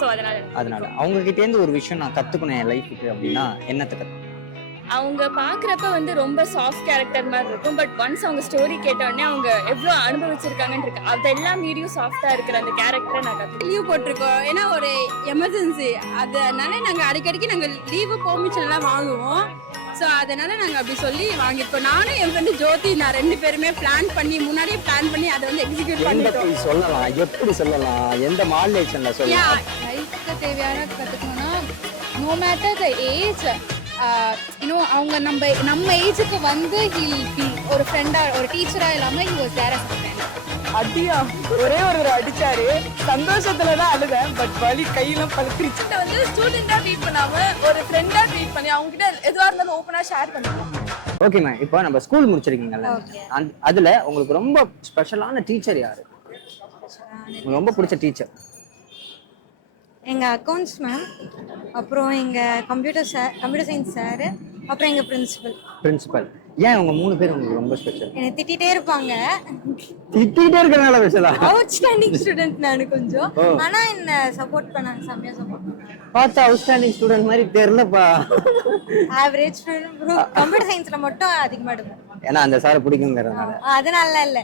So அதனால அவங்க கிட்ட இருந்து ஒரு விஷயம் நான் கத்துக்கணும் என் லைஃபுக்கு அப்படின்னா என்னத்தை கத்துக்கணும்? அவங்க பாக்குறப்ப வந்து ரொம்ப சாஃப்ட் கேரக்டர் மாதிரி இருக்கும். பட் ஒன்ஸ் அவங்க ஸ்டோரி கேட்ட உடனே அவங்க எவ்வளவு அனுபவிச்சிருக்காங்கன்னு இருக்கு. அதெல்லாம் மீறியும் சாஃப்டா இருக்கிற அந்த கேரக்டரை நான் கத்துக்கிட்டேன். லீவ் போட்டிருக்கோம் ஏன்னா ஒரு எமர்ஜென்சி, அதனால நாங்க அடிக்கடிக்கு நாங்க லீவு பெர்மிஷன் எல்லாம் வாங்குவோம். ஸோ அதனால நாங்க அப்படி சொல்லி வாங்கியிருக்கோம். நானும் என் ஃப்ரெண்டு ஜோதி நான் 2 பேருமே முன்னாடியே பிளான் பண்ணி அதை வந்து எக்ஸிக்யூட் பண்ணிட்டோம். சொல்லலாம், எப்படி சொல்லலாம், எந்த மாடுலேஷன்ல சொல்லலாம்? லைஃப்க்கு தேவையான கத்துக்கணும்னா நோ மேட்டர் த ஏஜ், இன்னும் அவங்க நம்ம ஏஜுக்கு வந்து ஒரு ஃப்ரெண்டா ஒரு டீச்சரா இல்லாம he was there as a friend. அடியா ஒரே ஒரு அடிச்சாரு, சந்தோஷத்துலதான் அழுதேன். பட் வலி கையெல்லாம் பழுத்துருச்சு. வந்து ஸ்டூடெண்டா ட்ரீட் பண்ணாம ஒரு ஃப்ரெண்டா ட்ரீட் பண்ணி அவங்க கிட்ட எதுவா இருந்தாலும் ஓப்பனா ஷேர் பண்ணுவோம். ஓகே மேம், இப்போ நம்ம ஸ்கூல் முடிச்சிருக்கீங்கல்ல, அதுல உங்களுக்கு ரொம்ப ஸ்பெஷலான டீச்சர் யாரு? உங்களுக்கு ரொம்ப பிடிச்ச டீச்சர்? எங்க அக்கௌண்ட்ஸ் மேம், அப்புறம் எங்க கம்ப்யூட்டர் சயின்ஸ் சார், அப்புறம் எங்க பிரின்சிபல். ஏன் உங்க 3 பேர் உங்களுக்கு ரொம்ப ஸ்பெஷல்? என்னை திட்டிகிட்டே இருப்பாங்க. திட்டிகிட்டே இருக்கனால ஸ்பெஷலா? அவுட்ஸ்டாண்டிங் ஸ்டூடெண்ட் நான் கொஞ்சம், ஆனா என்ன சப்போர்ட் பண்ணாங்க, செம்மையா சப்போர்ட் பண்ணாங்க. பார்த்தா அவுட்ஸ்டாண்டிங் ஸ்டூடெண்ட் மாதிரி தெரியலப்பா. Average student bro. கம்ப்யூட்டர் சயின்ஸ்ல மட்டும் அதிகமா எடுப்பேன். ஏன்னா அந்த சார் பிடிக்குங்கிறதுனால? அதனால இல்ல,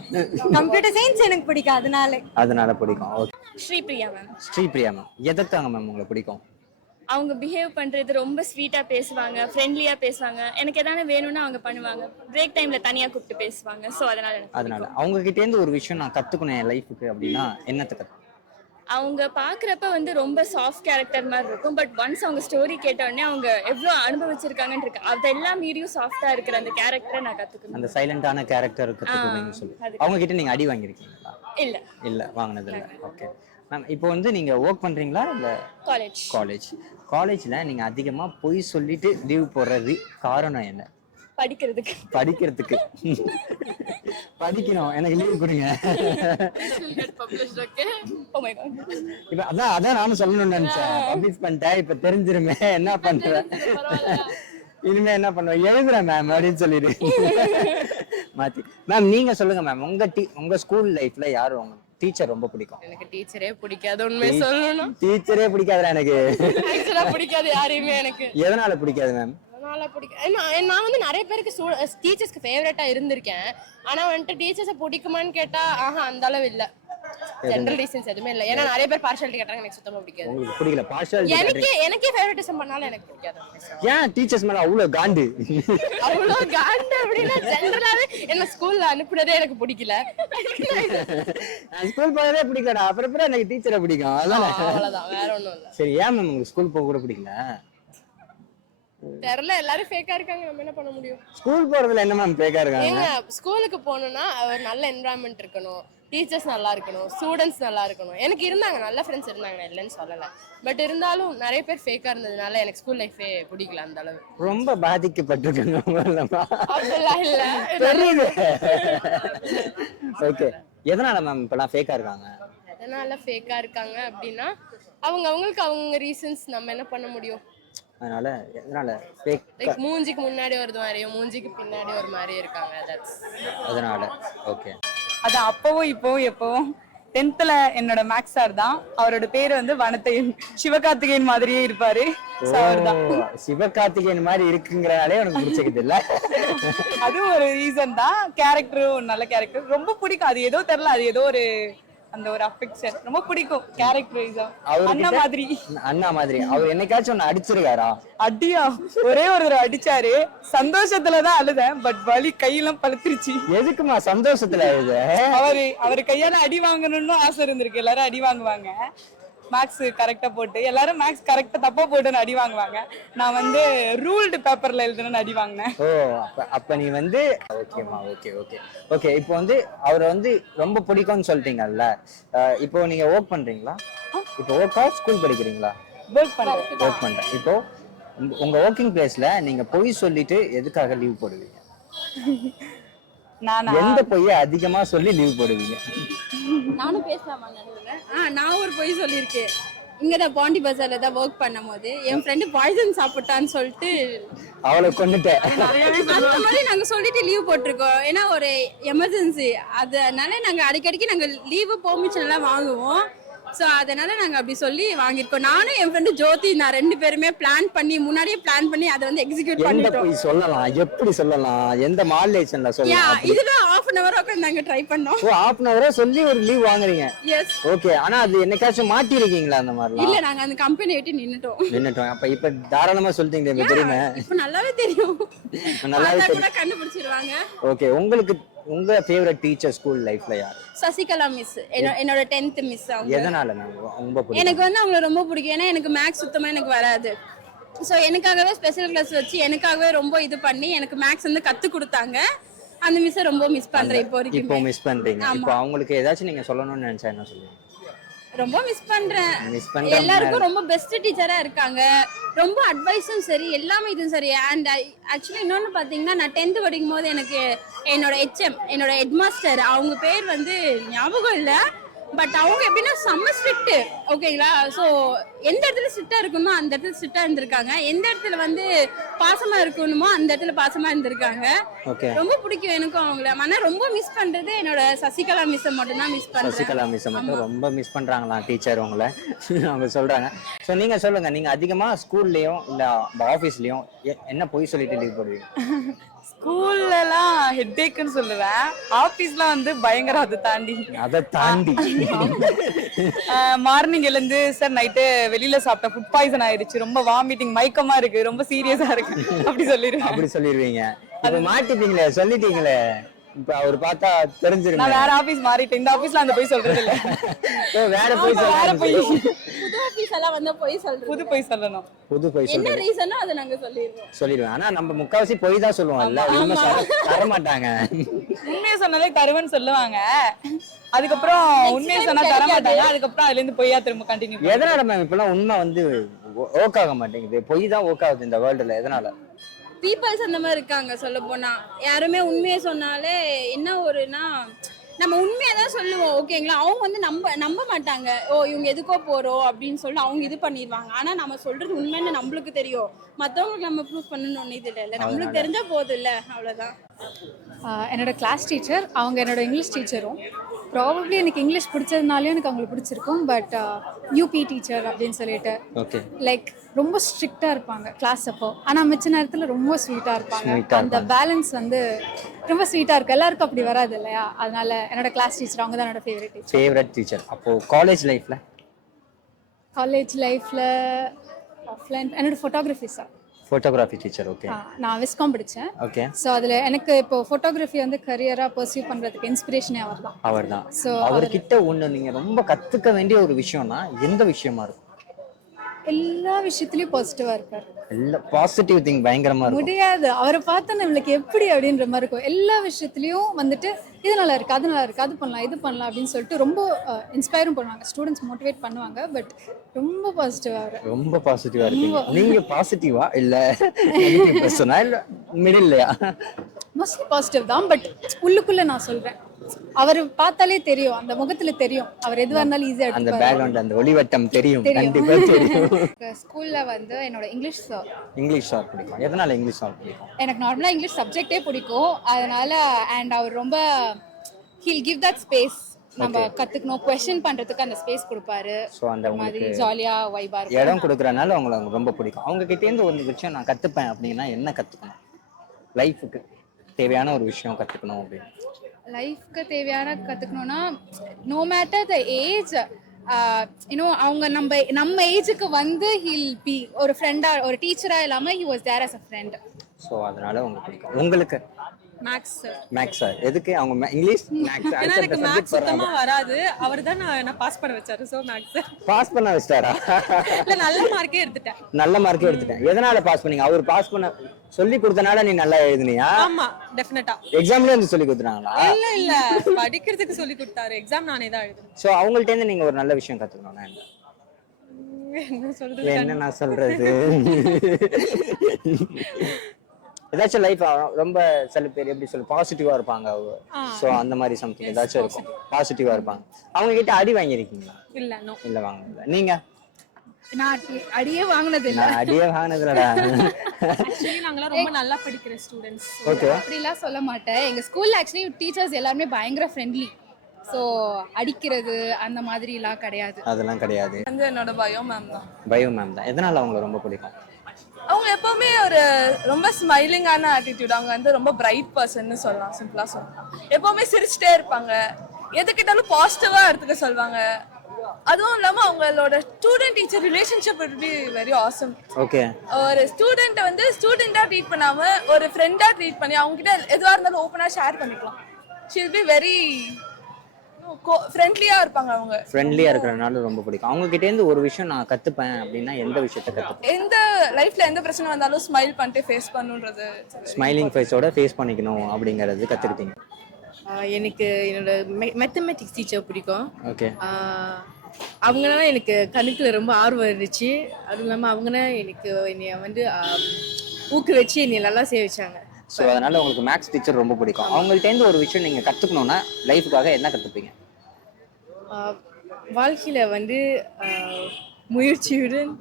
கம்ப்யூட்டர் சயின்ஸ் எனக்கு பிடிக்கும், அதனால பிடிக்கும். Okay. Sripriya ma'am. Sripriya ma'am எதற்காக மேம் உங்களுக்கு பிடிக்கும்? அவங்க பிஹேவ் பண்றது ரொம்ப ஸ்வீட்டா பேசுவாங்க, ஃப்ரெண்ட்லியா பேசுவாங்க. எனக்கு எதாவது வேணும்னா அவங்க பண்ணுவாங்க. பிரேக் டைம்ல தனியா கூப்பிட்டு பேசுவாங்க. ஸோ அதனால அவங்க கிட்ட இருந்து ஒரு விஷயம் நான் கத்துக்கணும் என் லைஃபுக்கு அப்படின்னா என்னத்தை கத்துக்கணும்? அவங்க பாக்குறப்ப வந்து ரொம்ப சாஃப்ட் கேரக்டர் மாதிரி இருக்கும். பட் ஒன்ஸ் அவங்க ஸ்டோரி கேட்ட உடனே அவங்க எவ்வளவு அனுபவிச்சிருக்காங்கன்னு இருக்கு. அதெல்லாம் மீறியும் சாஃப்டா இருக்கிற அந்த கேரக்டரை நான் கத்துக்கணும். அந்த சைலண்டான கேரக்டர் கத்துக்கணும்னு சொல்லி அவங்க கிட்ட நீங்க அடி வாங்கிருக்கீங்களா? இல்ல வாங்கினது இல்ல. ஓகே மேம், இப்போ வந்து நீங்க ஒர்க் பண்றீங்களா இல்ல? காலேஜ்ல நீங்க அதிகமா பொய் சொல்லிட்டு லீவ் போடுறது காரணம் என்ன? படிக்கிறதுக்கு. படிக்கணும், எனக்கு லீவ் கொடுங்க. இப்ப அதான் நானும் சொல்லணும்னு நினைச்சேன். பப்ளிஷ் பண்ணிட்டேன், இப்ப தெரிஞ்சிருமே என்ன பண்றேன், இனிமே என்ன பண்ணுவேன், எழுதுறேன் மேம் அப்படின்னு சொல்லிடு மாத்தி. மேம் நீங்க சொல்லுங்க மேம், உங்க ஸ்கூல் லைஃப்ல யாரு உங்க டீச்சர் ரொம்ப பிடிக்கும்? எனக்கு டீச்சரே பிடிக்காது, உண்மை சொல்லணும். டீச்சரே பிடிக்காதுடா எனக்கு. பிடிக்காது யாரையுமே எனக்கு. எதனால பிடிக்காது மேம்? நான் வந்து நிறைய பேருக்கு டீச்சர்ஸ்க்கு ஃபேவரட்டா இருந்திருக்கேன். ஆனா வந்துட்டு டீச்சர்ஸை பிடிக்குமான்னு கேட்டா அந்த அளவு இல்ல. ஜெனரல் ரீசன்ஸ் எதுவுமே இல்ல. ஏன்னா நிறைய பேர் பார்ஷியாலிட்டி கேட்டாங்க, எனக்கு சுத்தமா பிடிக்காது. உங்களுக்கு பிடிக்கல பார்ஷியாலிட்டி? எனக்கே ஃபேவரட்டிசம் பண்ணாலும் எனக்கு பிடிக்காது. ஏன் டீச்சர்ஸ் மேல அவ்வளவு காண்டு? அப்படின்னா ஜெனரலாவே என்ன ஸ்கூல்ல அனுப்புறதே எனக்கு பிடிக்கல. ஸ்கூல் போறதே பிடிக்கலடா, அப்புறம் எனக்கு டீச்சரை பிடிக்கும். அவ்வளவுதான், வேற ஒண்ணும் இல்ல. சரி, ஏன் மேம் உங்களுக்கு ஸ்கூல் போக கூட பிடிக்கல? தெரியல, எல்லாரும் ஃபேக்கா இருக்காங்க, நம்ம என்ன பண்ண முடியும்? ஸ்கூல் போறதுல என்ன மேம் ஃபேக்கா இருக்காங்க? ஸ்கூலுக்கு போகணும்னா ஒரு நல்ல என்விரான்மெண்ட் இருக்கணும், டீச்சர்ஸ் நல்லா இருக்கணும், ஸ்டூடெண்ட்ஸ் நல்லா இருக்கணும். எனக்கு இருந்தாங்க, நல்ல ஃப்ரெண்ட்ஸ் இருந்தாங்க, நான் இல்லைன்னு சொல்லலை. பட் இருந்தாலும் நிறைய பேர் ஃபேக்கா இருந்ததுனால எனக்கு ஸ்கூல் லைஃபே பிடிக்கல அந்த அளவு. ரொம்ப பாதிக்கப்பட்டிருக்காங்க. ஓகே, எதனால மேம் இப்பெல்லாம் ஃபேக்கா இருக்காங்க? எதனால ஃபேக்கா இருக்காங்க அப்படின்னா அவங்களுக்கு அவங்க ரீசன்ஸ், நம்ம என்ன பண்ண முடியும்? அதனால மூஞ்சிக்கு முன்னாடி ஒரு மாதிரியும் மூஞ்சிக்கு பின்னாடி ஒரு மாதிரி இருக்காங்க. அதனால ஓகே. அது அப்பவும் இப்பவும் எப்பவும் 10th என்னோட மேக்ஸ் சார் தான். அவரோட பேரு வந்து வனத்தையன், சிவகார்த்திகேயன் மாதிரியே இருப்பாரு. சிவகார்த்திகேயன் மாதிரி இருக்குங்கிறனாலே உனக்கு பிடிச்சது இல்ல? அது ஒரு ரீசன் தான். கேரக்டரும் நல்ல கேரக்டர், ரொம்ப பிடிக்கும். அது ஏதோ தெரியல, அது ஏதோ ஒரு அந்த ஒரு அஃபெக்ஷன் ரொம்ப பிடிக்கும். கேரக்டரைசம் அண்ணா மாதிரி. அவர் என்னைக்காச்சும் ஒன்னு அடிச்சிருக்காரா? அடியா ஒரே ஒரு அடிச்சாரு, சந்தோஷத்துலதான் அழுதேன். பட் வலி கையெல்லாம் பழுத்துருச்சு. எதுக்குமா சந்தோஷத்துல அழுத? அவரு கையால அடி வாங்கணும்னு ஆசை இருந்திருக்கு. எல்லாரும் அடி வாங்குவாங்க, மேக்ஸ் கரெக்டா போட்டு. எல்லாரும் மேக்ஸ் கரெக்டா தப்பா போட்டு அடி வாங்குவாங்க. நான் வந்து ரூல்டு பேப்பர்ல எழுதுன்னு அடி வாங்கினேன். ஓ, அப்ப நீ வந்து ஓகேமா. ஓகே. இப்போ வந்து அவரை வந்து ரொம்ப பிடிக்கும்னு சொல்லிட்டீங்கல்ல, இப்போ நீங்க ஒர்க் பண்றீங்களா? இப்போ ஒர்க்கா ஸ்கூல் படிக்கிறீங்களா? ஒர்க் பண்றேன். இப்போ உங்க ஒர்க்கிங் பிளேஸ்ல நீங்க பொய் சொல்லிட்டு எதுக்காக லீவ் போடுவீங்க? எந்த பொய்யை அதிகமா சொல்லி லீவ் போடுவீங்க? நானும் பேசலாமா? நான் ஒரு பொய் சொல்லியிருக்கேன். இங்கதான் பாண்டி பஜார்ல தான் ஒர்க் பண்ணும் போது என் ஃப்ரெண்டு பாய்சன் சாப்பிட்டான்னு சொல்லிட்டு அவளை கொண்டுட்டேன். அந்த மாதிரி நாங்க சொல்லிட்டு லீவ் போட்டிருக்கோம். ஏன்னா ஒரு எமர்ஜென்சி, அதனால நாங்க அடிக்கடிக்கு நாங்க லீவு பெர்மிஷன் எல்லாம் வாங்குவோம். ஸோ அதனால நாங்கள் அப்படி சொல்லி வாங்கியிருக்கோம். நானும் என் ஃப்ரெண்டு ஜோதி நான் 2 பேருமே முன்னாடியே பிளான் பண்ணி அதை வந்து எக்ஸிக்யூட் எந்த பண்ணிட்டோம். போய் சொல்லலாம், எப்படி சொல்லலாம், எந்த மாடுலேஷன்ல சொல்லலாம்? இதுதான் ½ அன் ஹவர் உட்காந்து நாங்கள் ட்ரை பண்ணோம். ஓ, ½ சொல்லி ஒரு லீவ் வாங்குறீங்க. எஸ். ஓகே, ஆனா அது என்னைக்காச்சும் மாட்டி இருக்கீங்களா அந்த மாதிரிலாம்? இல்ல நாங்க அந்த கம்பெனி விட்டு நின்னுட்டோம். அப்ப இப்ப தாராளமா சொல்லிட்டீங்க தெரியுமா? இப்ப நல்லாவே தெரியும். நல்லாவே பார்த்தா தெரியும். கூட கண்டுபிடிச்சிருவாங்க. ஓகே, உங்களுக்கு உங்க ஃபேவரட் டீச்சர் ஸ்கூல் லைஃப்ல யார்? சசிகலா மிஸ், என்னோட 10th மிஸ். அவங்க எதனால மேம் ரொம்ப பிடிக்கும்? எனக்கு வந்து அவங்கள ரொம்ப பிடிக்கும். ஏன்னா எனக்கு மேக்ஸ் சுத்தமா எனக்கு வராது. ஸோ எனக்காகவே ஸ்பெஷல் கிளாஸ் வச்சு எனக்காகவே ரொம்ப இது பண்ணி எனக்கு மேக்ஸ் வந்து கத்து கொடுத்தாங்க. அந்த மிஸ்ஸை ரொம்ப மிஸ் பண்றேன் இப்போ வரைக்கும். இப்போ மிஸ் பண்றீங்க. இப்போ அவங்களுக்கு ஏதாச்சும் நீங்க சொல்லணும்னு நினைச்சா என்ன சொல்லுவீங்க? ரொம்ப மிஸ் பண்றேன். பண்றேன். எல்லாருக்கும் ரொம்ப பெஸ்ட் டீச்சரா இருக்காங்க. ரொம்ப அட்வைஸும் சரி, எல்லாமே இதுவும் சரி. அண்ட் ஆக்சுவலி இன்னொன்னு பாத்தீங்கன்னா, நான் 10th படிக்கும் போது எனக்கு என்னோட HM, என்னோட ஹெட் மாஸ்டர், அவங்க பேர் வந்து ஞாபகம் இல்லை. பட் அவங்க எப்படின்னா செம்ம ஸ்ட்ரிக்ட். ஓகேங்களா? ஸோ எந்த இடத்துல ஸ்ட்ரிக்டா இருக்கணுமோ அந்த இடத்துல ஸ்ட்ரிக்டா இருந்திருக்காங்க. எந்த இடத்துல வந்து பாசமா இருக்கணுமோ அந்த இடத்துல பாசமா இருந்திருக்காங்க. ரொம்ப பிடிக்கும் எனக்கும் அவங்கள. ஆனா ரொம்ப மிஸ் பண்றது என்னோட சசிகலா மிஸ் மட்டும் தான் மிஸ் பண்றேன். சசிகலா மிஸ் மட்டும் ரொம்ப மிஸ் பண்றாங்களா டீச்சர் உங்களை? அவங்க சொல்றாங்க. ஸோ நீங்க சொல்லுங்க, நீங்க அதிகமா ஸ்கூல்லயும் இல்ல ஆபீஸ்லயும் என்ன போய் சொல்லிட்டு லீவ் போடுவீங்க? ஸ்கூல்லலாம் ஹெட்டேக்குன்னு சொல்லுவேன். ஆபீஸ்ல வந்து பயங்கர அதை தாண்டி மார்னிங் எழுந்து சார் நைட்டு வெளியில சாப்பிட்ட ஃபுட் பாய்சன் ஆயிடுச்சு, ரொம்ப வாமிட்டிங், மயக்கமா இருக்கு, ரொம்ப சீரியஸா இருக்கு அப்படி சொல்லிடுவீங்க. அது மாட்டிட்டீங்களே, சொல்லிட்டீங்களே. இப்ப அவர் பார்த்தா தெரிஞ்சிரும். நான் வேற ஆபீஸ் மாறிட்டேன். இந்த ஆபீஸ்ல அந்த போய் சொல்றது இல்ல. வேற போய் புது ஆபீஸ் எல்லாம் வந்து போய் சொல்றது. புது போய் சொல்லணும். புது போய் என்ன ரீசனோ அதை நாங்க சொல்லிடுவோம். ஆனா நம்ம முக்காவாசி போய் தான் சொல்லுவோம்ல, உண்மை தர மாட்டாங்க. உண்மையை சொன்னாலே தருவேன்னு சொல்லுவாங்க. அதுக்கப்புறம் உண்மையை சொன்னா தர மாட்டாங்க. அதுக்கப்புறம் அதுல இருந்து பொய்யா திரும்ப கண்டினியூ. எதனால மேம் இப்பெல்லாம் உண்மை வந்து ஓக் ஆக மாட்டேங்குது? பொய் தான் ஓக் ஆகுது இந்த வேர்ல்டுல. எதனால? பீப்பிள்ஸ் அந்த மாதிரி இருக்காங்க. சொல்ல போனா யாருமே உண்மையை சொன்னாலே என்ன ஒருனா, நம்ம உண்மையை தான் சொல்லுவோம். ஓகேங்களா? அவங்க வந்து நம்ப மாட்டாங்க. ஓ இவங்க எதுக்கோ போறோம் அப்படின்னு சொல்லி அவங்க இது பண்ணிடுவாங்க. ஆனா நம்ம சொல்றது உண்மைன்னு நம்மளுக்கு தெரியும். மற்றவங்களுக்கு நம்ம ப்ரூவ் பண்ணணும்னு ஒன்று இது இல்லை. நம்மளுக்கு தெரிஞ்சா போதும் இல்லை, அவ்வளோதான். என்னோட கிளாஸ் டீச்சர், அவங்க என்னோட இங்கிலீஷ் டீச்சரும். ப்ராபப்ளி எனக்கு இங்கிலீஷ் பிடிச்சதுனாலையும் எனக்கு அவங்களுக்கு பிடிச்சிருக்கும். பட் யூபி டீச்சர் அப்படின்னு சொல்லிட்டு லைக் ரொம்ப ஸ்ட்ரிக்டாக இருப்பாங்க கிளாஸ் அப்போ. ஆனால் மிச்ச நேரத்தில் ரொம்ப ஸ்வீட்டாக இருப்பாங்க. அந்த பேலன்ஸ் வந்து ரொம்ப ஸ்வீட்டாக இருக்கும். எல்லாருக்கும் அப்படி வராது இல்லையா? அதனால என்னோட கிளாஸ் டீச்சர் அவங்க தான் என்னோட ஃபேவரட் டீச்சர். அப்போ காலேஜ் லைஃப்ல ஆஃப்லைன் என்னோட ஃபோட்டோகிராஃபி டீச்சர். ஓகே, நான் விஸ்காம் படித்தேன். ஓகே. ஸோ அதில் எனக்கு இப்போ ஃபோட்டோகிராஃபி வந்து கரியராக பர்சியூ பண்ணுறதுக்கு இன்ஸ்பிரேஷனே அவர் தான். ஸோ அவர்கிட்ட ஒன்று நீங்கள் ரொம்ப கற்றுக்க வேண்டிய ஒரு விஷயம்னா எந்த விஷயமா இருக்கும்? எல்லா விஷயத்துலயும் பாசிட்டிவா இருப்பாரு. எல்லா பாசிட்டிவ் திங் பயங்கரமா இருக்கும். முடியாது அவரை பார்த்தா நம்மளுக்கு எப்படி அப்படின்ற மாதிரி இருக்கும். எல்லா விஷயத்துலயும் வந்துட்டு இது நல்லா இருக்கு, அது நல்லா இருக்கு, அது பண்ணலாம், இது பண்ணலாம் அப்படின்னு சொல்லிட்டு ரொம்ப இன்ஸ்பயரும் பண்ணுவாங்க. ஸ்டூடெண்ட்ஸ் மோட்டிவேட் பண்ணுவாங்க. பட் ரொம்ப பாசிட்டிவா ரொம்ப பாசிட்டிவா இருக்கீங்க. நீங்க பாசிட்டிவா இல்ல நெகட்டிவ் பர்சனா இல்ல மிடில்லையா? மோஸ்ட்லி பாசிட்டிவ் தான். பட் உள்ளுக்குள்ள நான் சொல்றேன், அவர் பார்த்தாலே தெரியும், அந்த முகத்துல தெரியும் அவர் எதுவா இருந்தாலும் ஈஸியா அந்த பேக்ரவுண்ட் அந்த ஒளிவட்டம் தெரியும். கண்டிப்பா தெரியும். ஸ்கூல்ல வந்து என்னோட இங்கிலீஷ் சார் பிடிக்கும். எதனால இங்கிலீஷ் சார் பிடிக்கும்? எனக்கு நார்மலா இங்கிலீஷ் சப்ஜெக்டே பிடிக்கும். அதனால அண்ட் அவர் ரொம்ப ஹீல் கிவ் தட் ஸ்பேஸ். நம்ம கத்துக்கணும், கொஸ்டின் பண்றதுக்கு அந்த ஸ்பேஸ் கொடுப்பாரு. சோ அந்த மாதிரி ஜாலியா வைபா இருக்கும். இடம் கொடுக்கறனால உங்களுக்கு ரொம்ப பிடிக்கும். அவங்க கிட்ட இருந்து ஒரு விஷயம் நான் கத்துப்பேன் அப்படின்னா என்ன கத்துக்கணும்? லைஃபுக்கு தேவையான ஒரு விஷயம் கத்துக்கணும் அப்படின்னு. லைஃப்க்கு தேவையான கற்றுக்கணுன்னா நோ மேட்டர் த ஏஜ், அவங்க நம்ம ஏஜுக்கு வந்து ஹீல் பி ஒரு ஃப்ரெண்டாக ஒரு டீச்சராக இல்லாமல் he was there as a friend. So அதனால உங்களுக்கு பிடிக்கும். உங்களுக்கு மேக்ஸ் சார் எதுக்கு? அவங்க இங்கிலீஷ் மேக்ஸ் எனக்கு மேக்ஸ் சுத்தமா வராது. அவர் தான் நான் பாஸ் பண்ண வச்சாரு. சோ மேக்ஸ் பாஸ் பண்ண வச்சாரா? இல்ல நல்ல மார்க்கே எடுத்துட்டேன். எதனால பாஸ் பண்ணீங்க? அவர் பாஸ் பண்ண சொல்லி கொடுத்தனால நீ நல்லா எழுதுனியா? ஆமா டெஃபினட்டா. எக்ஸாம்ல இருந்து சொல்லி கொடுத்தாங்களா? இல்ல படிக்கிறதுக்கு சொல்லி கொடுத்தாரு. எக்ஸாம் நானே தான் எழுதுனேன். சோ அவங்கள்ட்ட இருந்து நீங்க ஒரு நல்ல விஷயம் கத்துக்கணும்னா என்ன நான் சொல்றது? ஏதாச்சும் லைஃப் ரொம்ப சில பேர் எப்படி சொல்ல பாசிட்டிவா இருப்பாங்க. சோ அந்த மாதிரி சம்திங் ஏதாச்சும் இருக்கும் பாசிட்டிவா இருப்பாங்க. அவங்க கிட்ட அடி வாங்கிருக்கீங்களா? இல்ல வாங்கினது. நீங்க? நான் அடியே வாங்கினது இல்ல. ஆக்சுவலி நாங்கலாம் ரொம்ப நல்லா படிக்கிற ஸ்டூடண்ட்ஸ். ஓகே, அப்படிலாம் சொல்ல மாட்டேன். எங்க ஸ்கூல்ல ஆக்சுவலி டீச்சர்ஸ் எல்லாரும் பயங்கர ஃப்ரெண்ட்லி. ஸோ அடிக்கிறது அந்த மாதிரிலாம் கிடையாது. அதெல்லாம் கிடையாது. வந்து என்னோட பயோ மேம் தான். பயோ மேம் தான். எதனால அவங்கள ரொம்ப பிடிக்கும்? அவங்க எப்பவுமே ஒரு ரொம்ப ஸ்மைலிங்கான ஆட்டிடியூட். அவங்க வந்து ரொம்ப பிரைட் பர்சன்னு சொல்லலாம், சிம்பிளா சொல்லலாம். எப்பவுமே சிரிச்சுட்டே இருப்பாங்க, எது கேட்டாலும் பாசிட்டிவா எடுத்துக்க சொல்லுவாங்க. அதுவும் இல்லாம அவங்களோட student teacher relationship will be very awesome. Okay. ஒரு ஸ்டூடெண்ட்டை வந்து ஸ்டூடெண்டா ட்ரீட் பண்ணாம ஒரு ஃப்ரெண்டா ட்ரீட் பண்ணி அவங்க கிட்ட எதுவா இருந்தாலும் ஓப்பனா ஷேர் பண்ணிக்கலாம். she will be very ஃப்ரெண்ட்லியா இருப்பாங்க. அவங்க ஃப்ரெண்ட்லியா இருக்கிறனால ரொம்ப பிடிக்கும். அவங்க கிட்ட இருந்து ஒரு விஷயம் நான் கத்துப்பேன் அப்படின்னா எந்த விஷயத்தை கத்துப்பேன்? எந்த லைஃப்ல எந்த பிரச்சனை வந்தாலும் ஸ்மைல் பண்ணிட்டு ஃபேஸ் பண்ணுன்றது. ஸ்மைலிங் ஃபேஸோட ஃபேஸ் பண்ணிக்கணும் அப்படிங்கறது கத்துக்கிட்டீங்க. எனக்கு என்னோட மேத்தமெட்டிக்ஸ் டீச்சர் பிடிக்கும். ஓகே. அவங்களால எனக்கு கணக்குல ரொம்ப ஆர்வம் இருந்துச்சு. அதுவும் இல்லாமல் அவங்கன்னா எனக்கு என்னைய வந்து ஊக்குவிச்சு என்னை நல்லா செய்ய வச்சாங்க. ஸோ அதனால உங்களுக்கு மேக்ஸ் டீச்சர் ரொம்ப பிடிக்கும். அவங்கள்ட்ட இருந்து ஒரு விஷயம் நீங்க கத்துக்கணும்னா லைஃபுக்காக என்ன கத்துப்பீங்க? வாழ்க்கையில வந்து முயற்சியுடன்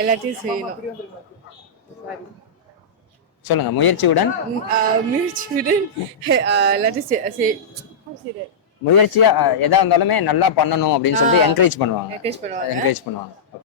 எல்லாத்தையும் செய்யணும். சொல்லுங்க. முயற்சியுடன் முயற்சியுடன் எல்லாத்தையும் முயற்சியா எதா இருந்தாலுமே நல்லா பண்ணணும் அப்படின்னு சொல்லிட்டு என்கரேஜ் பண்ணுவாங்க. என்கரேஜ் பண்ணுவாங்க. என்கரேஜ் பண்ணுவாங்க.